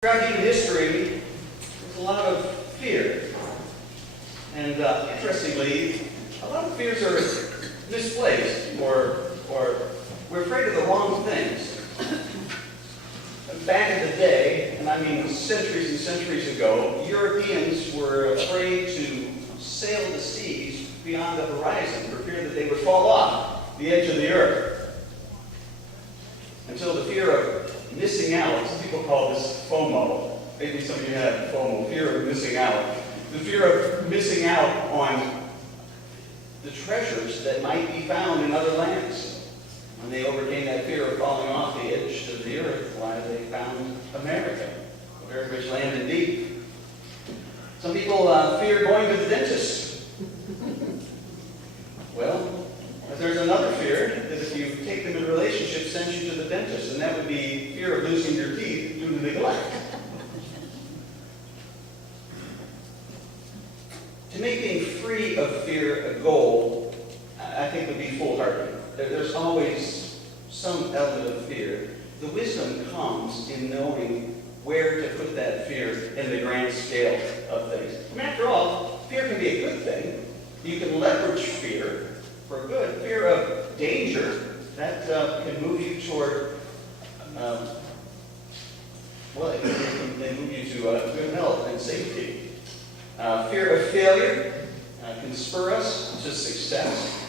Throughout human history, there's a lot of fear. And interestingly, a lot of fears are misplaced, or we're afraid of the wrong things. Back in the day, and I mean centuries and centuries ago, Europeans were afraid to sail the seas beyond the horizon for fear that they would fall off the edge of the earth. Until the fear of missing out, some people call this FOMO. Maybe some of you have FOMO, fear of missing out. The fear of missing out on the treasures that might be found in other lands. When they overcame that fear of falling off the edge of the earth, why they found America, a very rich land indeed. Some people fear going to the dentist. Well, there's another fear that if you take them in a relationship, sends you to the dentist, and that would be fear of losing your teeth due to neglect. To make being free of fear a goal, I think would be foolhardy. There's always some element of fear. The wisdom comes in knowing where to put that fear in the grand scale of things. And after all, fear can be a good thing. You can leverage fear for good. Fear of danger, that can move you toward, it can move you to good health and safety. Fear of failure can spur us to success.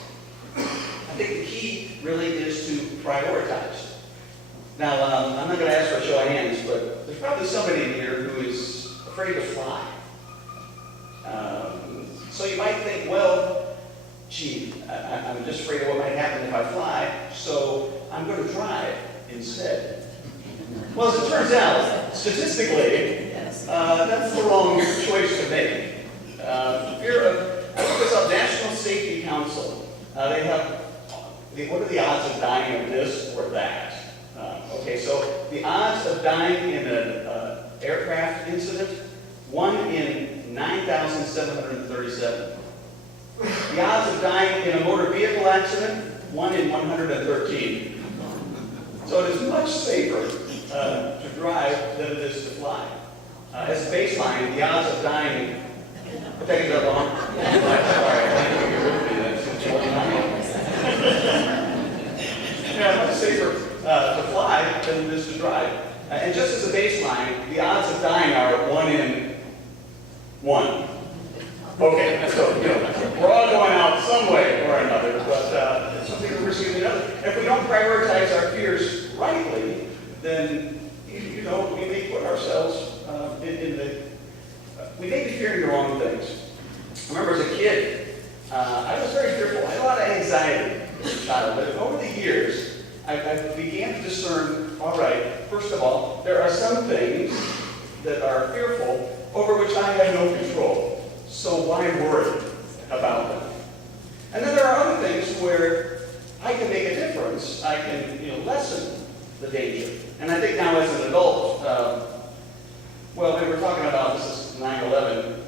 I think the key really is to prioritize. Now, I'm not going to ask for a show of hands, but there's probably somebody in here who is afraid to fly. So you might think, well, gee, I'm just afraid of what might happen if I fly, so I'm going to drive instead. Well, as it turns out, statistically, that's the wrong choice to make. Fear of, I looked this up, National Safety Council. They have, what are the odds of dying of this or that? Okay, so the odds of dying in an aircraft incident, 1 in 9,737. The odds of dying in a motor vehicle accident, 1 in 113. So it is much safer to drive than it is to fly. As a baseline, the odds of dying, I'm taking that long. Sorry, I think you're with me. Yeah, much safer to fly than it is to drive. And just as a baseline, the odds of dying are 1 in 1. Okay, so we're all going out some way or another, but some people are risking another. If we don't prioritize our fears rightly, then we may put ourselves we may be fearing the wrong things. I remember as a kid, I was very fearful. I had a lot of anxiety as a child, but over the years, I began to discern, all right, first of all, there are some things that are fearful over which I have no control. So why worry about them? And then there are other things where I can make a difference. I can lessen the danger. And I think now as an adult, when we're talking about, this is 9/11,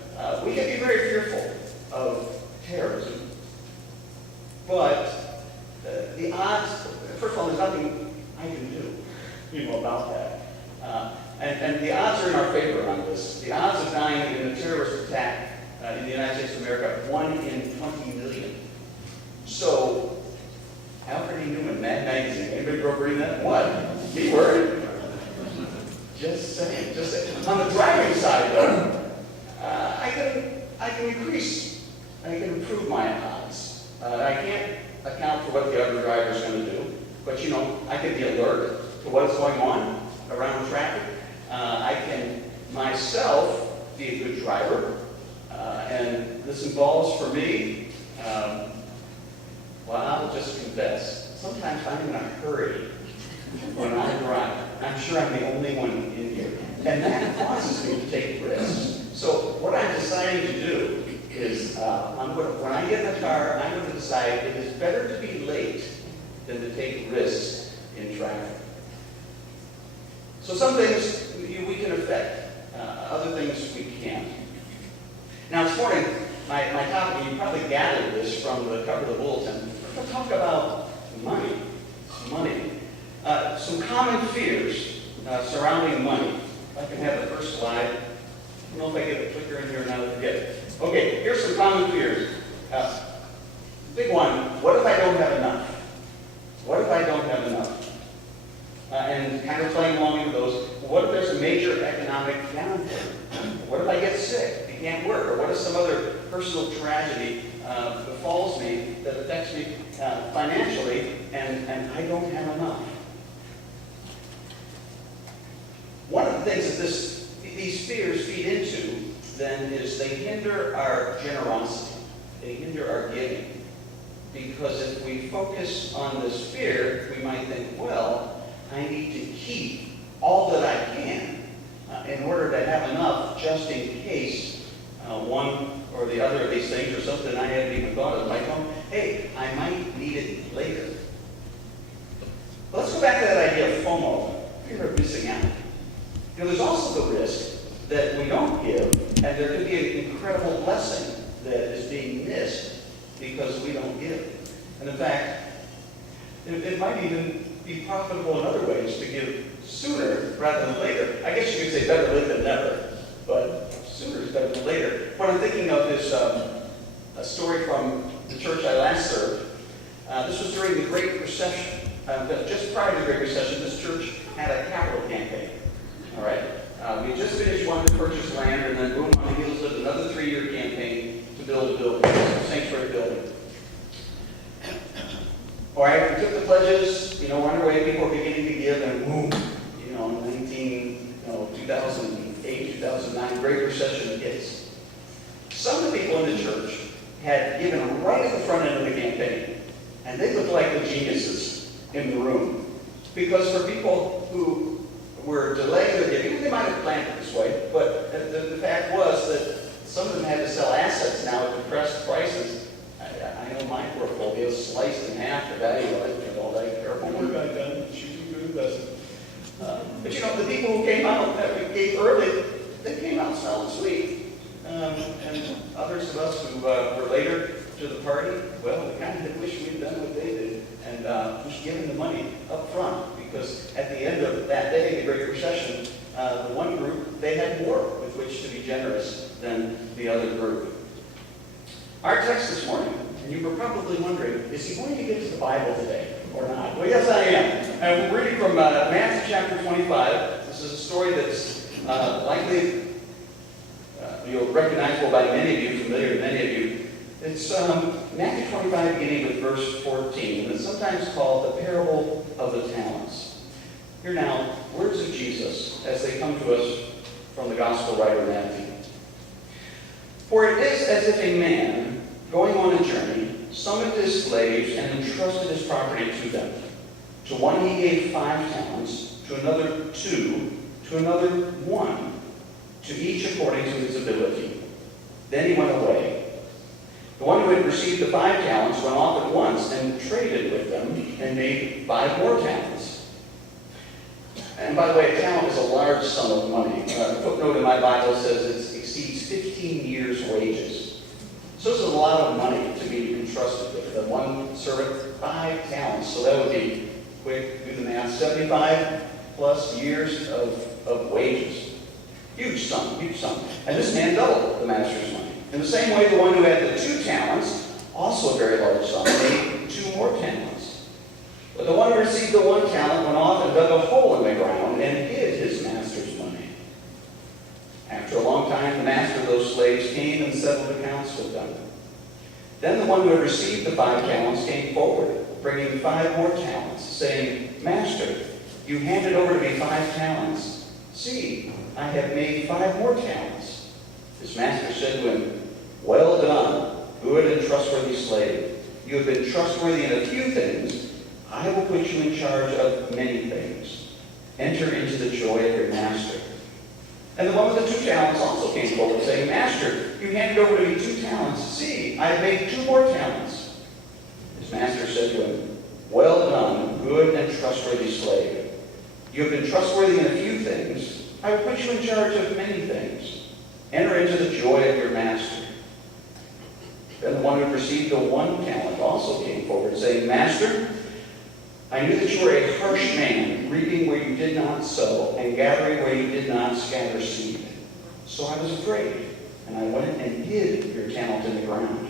we can be very fearful of terrorism. But the odds, first of all, there's nothing I can do about that. And the odds are in our favor on this. The odds of dying in a terrorist attack in the United States of America, 1 in 20 million. So, Alfred E. Newman, Mad Magazine, anybody grew up reading that? What? Be worried? Just saying. On the driving side, though, I can improve my odds. I can't account for what the other driver is going to do, but I can be alert to what is going on around traffic. I can myself be a good driver, and this involves for me, I'll just confess, sometimes I'm in a hurry when I drive. I'm sure I'm the only one in here, and that causes me to take risks. So what I'm deciding to do is, when I get in the car, I'm going to decide it is better to be late than to take risks in traffic. So some things we can affect, other things we can't. Now this morning, my topic, you probably gathered this from the cover of the bulletin, we're going to talk about money. Some common fears surrounding money. I can have the first slide. I don't know if I get a clicker in here now to forget. Okay, here's some common fears. Big one, what if I don't have enough? What if I don't have enough? And kind of playing along into those, what if there's a major economic downturn? What if I get sick, I can't work? Or what if some other personal tragedy befalls me that affects me financially and I don't have enough? One of the things that these fears feed into then is they hinder our generosity. They hinder our giving. Because if we focus on this fear, we might think, well, I need to keep all that I can in order to have enough just in case one or the other of these things or something I hadn't even thought of might come. Hey, I might need it later. But let's go back to that idea of FOMO, fear of missing out. There's also the risk that we don't give, and there could be an incredible blessing that is being missed because we don't give. And in fact, it might even be profitable in other ways to give sooner rather than later. I guess you could say better late than never, but sooner is better than later. What I'm thinking of is a story from the church I last served. This was during the Great Recession. Just prior to the Great Recession, this church had a capital campaign. All right? We had just finished one to purchase land, and then boom, on the heels of another 3-year campaign to build a building, a sanctuary building. All right, we took the pledges, went our way, people were beginning to give, and boom, 2008, 2009, Great Recession hits. Some of the people in the church had given right at the front end of the campaign, and they looked like the geniuses in the room. Because for people who were delaying their giving, they might have planned it this way, but the fact was that some of them had to sell assets now at depressed prices. I know my portfolio is sliced in half the value of it, and all that careful work I've done, choosing good investment. But the people who came out that we gave early, they came out smelling sweet. And others of us who were later to the party, well, we kind of wish we'd done what they did and just given the money up front, because at the end of that day, the Great Recession, the one group, they had more with which to be generous than the other group. Our text this morning, and you were probably wondering, is he going to get to the Bible today or not? Well, yes, I am. And we're reading from Matthew chapter 25. This is a story that's likely you'll recognizable by many of you, familiar to many of you. It's Matthew 25, beginning with verse 14, and it's sometimes called the parable of the talents. Here now, words of Jesus as they come to us from the gospel writer Matthew. For it is as if a man, going on a journey, summoned his slaves and entrusted his property to them. To one he gave 5 talents, to another 2, to another 1, to each according to his ability. Then he went away. The one who had received the 5 talents went off at once and traded with them and made 5 more talents. And by the way, a talent is a large sum of money. A footnote in my Bible says it exceeds 15 years' wages. So this is a lot of money to be entrusted with. The one servant, 5 talents. So that would be, quick, do the math, 75 plus years of wages. Huge sum, huge sum. And this man doubled the master's money. In the same way, the one who had the 2 talents, also a very large sum, made 2 more talents. But the one who received the 1 talent went off and dug a hole in the ground and hid his master's money. After a long time, the master of those slaves came and settled accounts with them. Then the one who had received the 5 talents came forward, bringing 5 more talents, saying, Master, you handed over to me 5 talents. See, I have made 5 more talents. His master said to him, Well done, good and trustworthy slave. You have been trustworthy in a few things. I will put you in charge of many things. Enter into the joy of your master. And the one with the 2 talents also came forward, saying, Master, you handed over to me 2 talents. See, I have made 2 more talents. His master said to him, Well done, good and trustworthy slave. You have been trustworthy in a few things. I will put you in charge of many things. Enter into the joy of your master. Then the one who received the 1 talent also came forward, saying, Master, I knew that you were a harsh man, reaping where you did not sow, and gathering where you did not scatter seed. So I was afraid, and I went and hid your talent in the ground.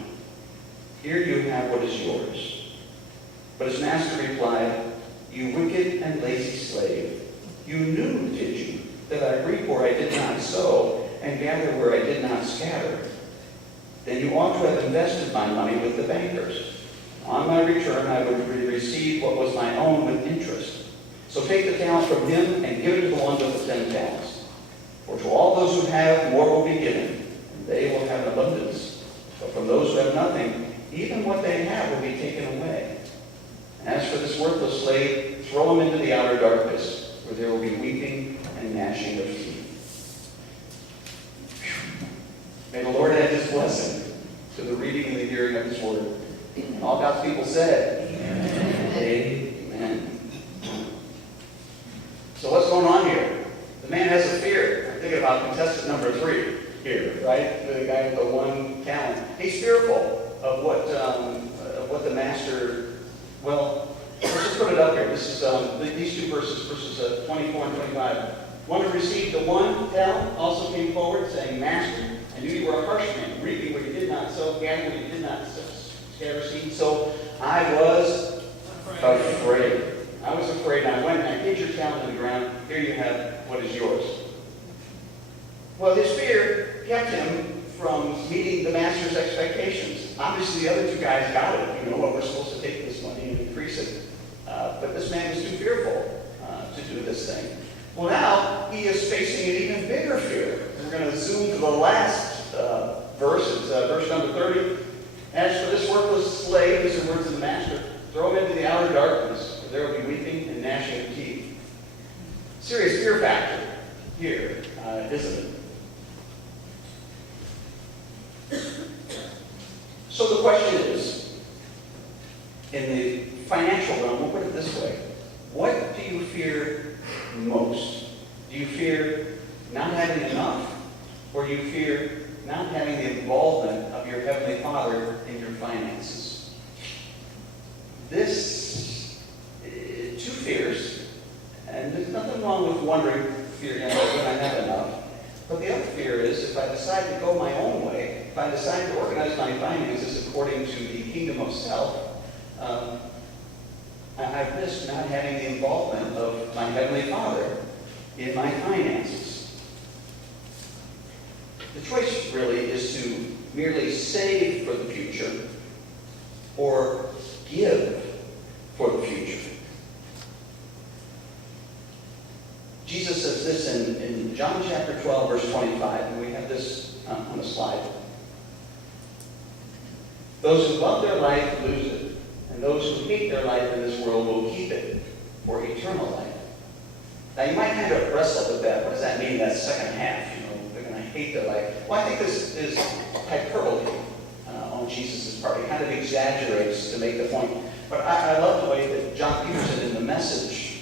Here you have what is yours. But his master replied, you wicked and lazy slave, you knew, did you, that I reap where I did not sow, and gather where I did not scatter? Then you ought to have invested my money with the bankers. On my return, I would receive what was my own with interest. So take the talent from him and give it to the one with the 10 talents. For to all those who have, more will be given, and they will have an abundance. But from those who have nothing, even what they have will be taken away. As for this worthless slave, throw him into the outer darkness, where there will be weeping and gnashing of teeth. May the Lord add his blessing to the reading and the hearing of his word. And all God's people said, Amen. Amen. So what's going on here? The man has a fear. I'm thinking about contestant number 3 here, right? The guy with the 1 talent. He's fearful of what the master, well, let's just put it up here. This is these 2 verses 24 and 25. One who received the 1 talent also came forward, saying, Master, I knew you were a harsh man, reaping where you did not sow, gathering where you did not scatter seed. So I was afraid. I was afraid. I went and I hid your talent in the ground. Here you have what is yours. Well, his fear kept him from meeting the master's expectations. Obviously, the other 2 guys got it. You know what, we're supposed to take this money and increase it. But this man was too fearful to do this thing. Well, now he is facing an even bigger fear. We're going to zoom to the last verse. It's verse number 30. As for this worthless slave, these are words of the master, throw him into the outer darkness, where there will be weeping and gnashing of teeth. Serious fear factor here, isn't it? So the question is, in the financial realm, we'll put it this way. What do you fear most? Do you fear not having enough? Or do you fear not having the involvement of your Heavenly Father in your finances? This, 2 fears, and there's nothing wrong with wondering, fear, when I have enough. But the other fear is, if I decide to go my own way, if I decide to organize my finances according to the kingdom of self, I risk not having the involvement of my Heavenly Father in my finances. The choice really is to merely save for the future or give for the future. Jesus says this in John chapter 12, verse 25, and we have this on the slide. Those who love their life lose it, and those who hate their life in this world will keep it for eternal life. Now you might kind of wrestle with that. What does that mean, that second half? They're going to hate their life. Well, I think this is hyperbole on Jesus' part. He kind of exaggerates to make the point. But I love the way that John Peterson, in the Message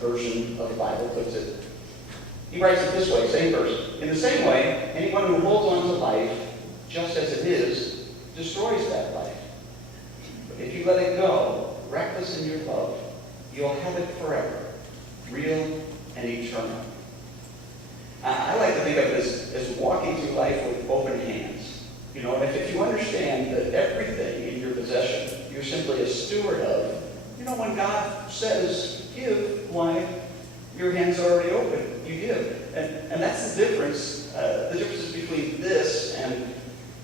version of the Bible, puts it. He writes it this way, same verse. In the same way, anyone who holds on to life, just as it is, destroys that life. But if you let it go, reckless in your love, you'll have it forever, real and eternal. I like to think of it as walking through life with open hands. And if you understand that everything in your possession, you're simply a steward of, when God says give, why, your hands are already open. You give. And that's the difference. The difference is between this and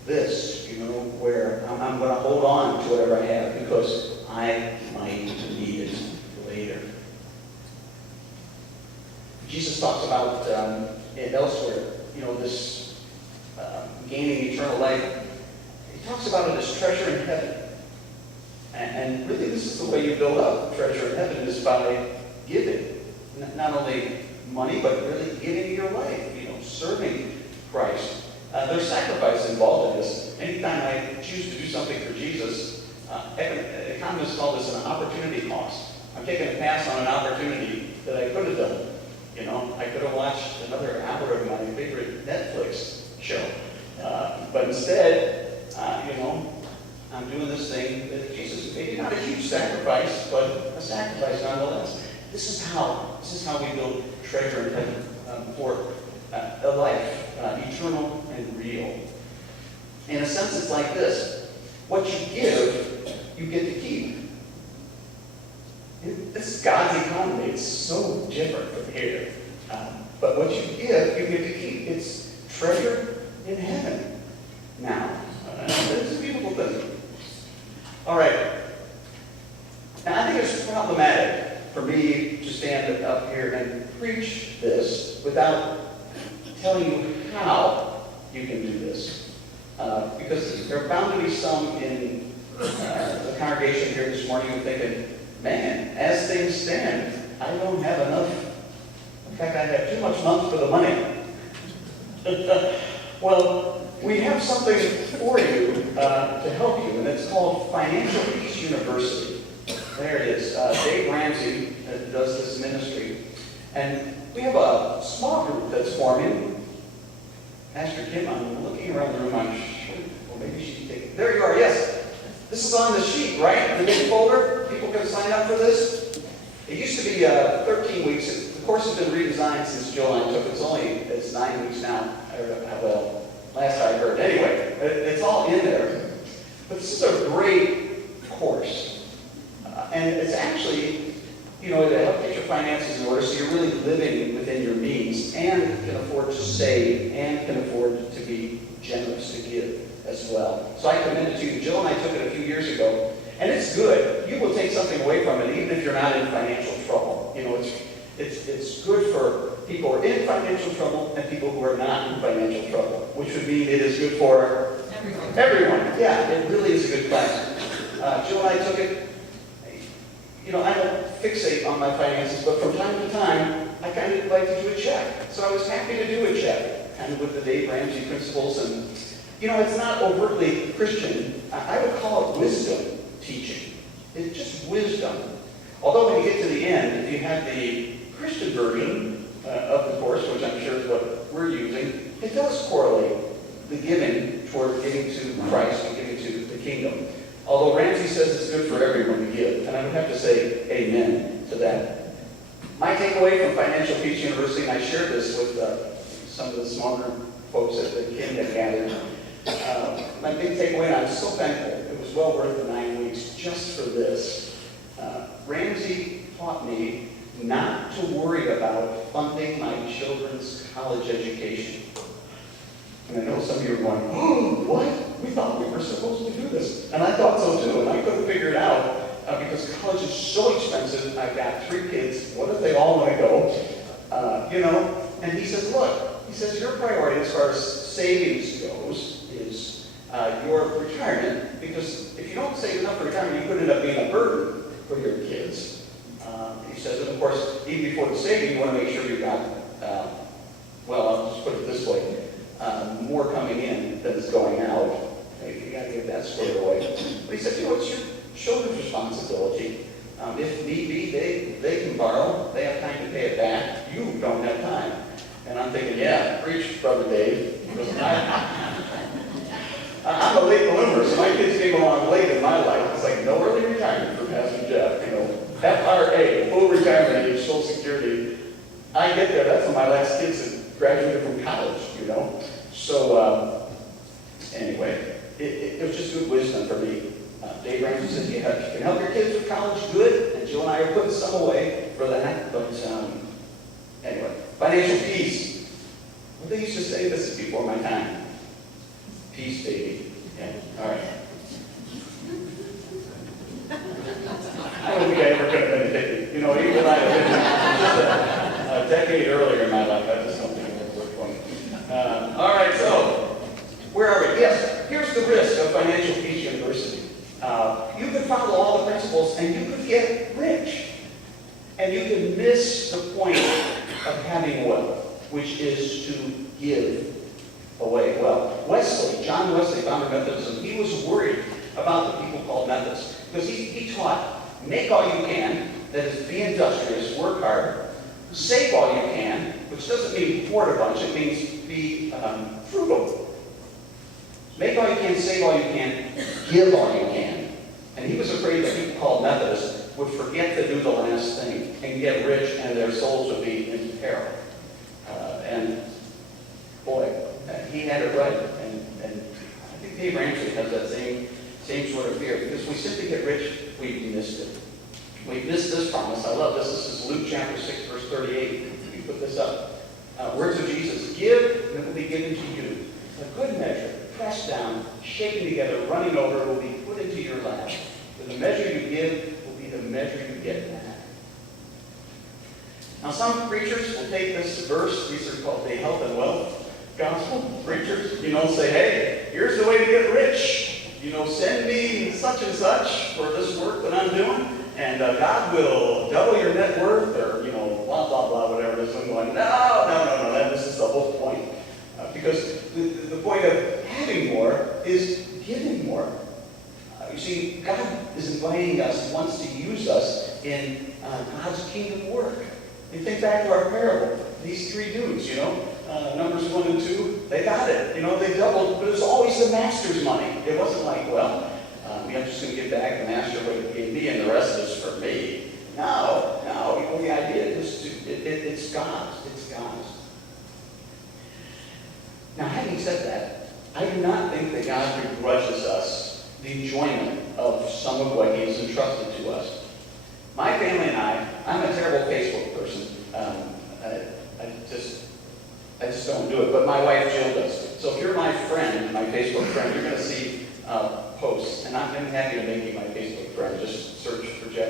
this, where I'm going to hold on to whatever I have because I might need it later. Jesus talks about elsewhere, this gaining eternal life. He talks about it as treasure in heaven. And really, this is the way you build up treasure in heaven, is by giving. Not only money, but really giving your life, serving Christ. There's sacrifice involved in this. Anytime I choose to do something for Jesus, economists call this an opportunity cost. I'm taking a pass on an opportunity that I could have done. I could have watched another hour of my favorite Netflix show. But instead, I'm doing this thing that Jesus, maybe not a huge sacrifice, but a sacrifice nonetheless. This is how This is how we build treasure in heaven for a life, eternal and real. In a sense, it's like this. What you give, you get to keep. This is God's economy. It's so different from here. But what you give, you get to keep. It's treasure in heaven. Now, it's a beautiful thing. All right. Now, I think it's problematic for me to stand up here and preach this without telling you how you can do this. Because there are bound to be some in the congregation here this morning who are thinking, man, as things stand, I don't have enough. In fact, I have too much month for the money. Well, we have something for you to help you, and it's called Financial Peace University. There it is. Dave Ramsey does this ministry. And we have a small group that's forming. Pastor Kim, I'm looking around the room, I'm sure, well, maybe she can take it. There you are, yes. This is on the sheet, right? The big folder. People can sign up for this. It used to be 13 weeks. The course has been redesigned since Jill and I took it. It's 9 weeks now. Well, last I heard. Anyway, it's all in there. But this is a great course. And it's actually, to help get your finances in order so you're really living within your means and can afford to save and can afford to be generous to give as well. So I commend it to you. Jill and I took it a few years ago, and it's good. You will take something away from it, even if you're not in financial trouble. It's good for people who are in financial trouble and people who are not in financial trouble, which would mean it is good for everyone. Yeah, it really is a good class. Jill and I took it. I don't fixate on my finances, but from time to time, I kind of like to do a check. So I was happy to do a check, kind of with the Dave Ramsey principles. And, it's not overtly Christian. I would call it wisdom teaching. It's just wisdom. Although when you get to the end, if you have the Christian version of the course, which I'm sure is what we're using, it does correlate the giving toward giving to Christ and giving to the kingdom. Although Ramsey says it's good for everyone to give, and I would have to say amen to that. My takeaway from Financial Peace University, and I shared this with some of the smaller folks that Kim had gathered, my big takeaway, and I'm so thankful, it was well worth the 9 weeks just for this. Ramsey taught me not to worry about funding my children's college education. And I know some of you are going, oh, what? We thought we were supposed to do this. And I thought so too, and I couldn't figure it out because college is so expensive. I've got 3 kids. What if they all want to go? And he says, look, your priority as far as savings goes is your retirement, because if you don't save enough for retirement, you could end up being a burden for your kids. He says, and of course, even before the saving, you want to make sure you've got, I'll just put it this way, more coming in than is going out. You got to get that squared away. But he said, it's your children's responsibility. If need be, they can borrow. They have time to pay it back. You don't have time. And I'm thinking, yeah, preach, Brother Dave. I'm a late bloomer, so my kids came along late in my life. It's like no early retirement for Pastor Jeff. FRA, full retirement age, Social Security. I get there. That's when my last kids had graduated from college. So anyway, it was just good wisdom for me. Dave Ramsey said, you can help your kids with college, good. And Jill and I are putting some away for that. But anyway, financial peace. Well, they used to say this is before my time. Peace, baby. Yeah. All right. I don't think I ever could have been addicted. Even I have been a decade earlier in my life. I just don't think it would work for me. All right, so where are we? Yes, here's the risk of Financial Peace University. You could follow all the principles and you could get rich. And you could miss the point of having wealth, which is to give away wealth. John Wesley, founder of Methodism, he was worried about the people called Methodists because he taught, make all you can, that is, be industrious, work hard, save all you can, which doesn't mean hoard a bunch, it means be frugal. Make all you can, save all you can, give all you can. And he was afraid that people called Methodists would forget to do the last thing and can get rich and their souls would be in peril. And boy, he had it right. And I think Dave Ramsey has that same sort of fear. Because we simply get rich, we've missed it. We've missed this promise. I love this. This is Luke chapter 6, verse 38. We put this up. Words of Jesus. Give, and it will be given to you. A good measure, pressed down, shaken together, running over, will be put into your lap. For the measure you give will be the measure you get back. Now, some preachers will take this verse. These are called the health and wealth gospel preachers. Say, hey, here's the way to get rich. Send me such and such for this work that I'm doing. And God will double your net worth, or, blah, blah, blah, whatever it is. I'm going, no, this is the whole point. Because the point of having more is giving more. You see, God is inviting us, wants to use us in God's kingdom work. You think back to our parable, these three dudes, Numbers 1 and 2, they got it. They doubled, but it was always the master's money. It wasn't like, I'm just going to give back the master what he gave me and the rest is for me. No, the idea is it's God's. It's God's. Now, having said that, I do not think that God begrudges us the enjoyment of some of what he has entrusted to us. My family and I'm a terrible Facebook person. I just don't do it, but my wife Jill does. So if you're my friend, my Facebook friend, you're going to see posts, and I'm happy to make you my Facebook friend. Just search for Jeff.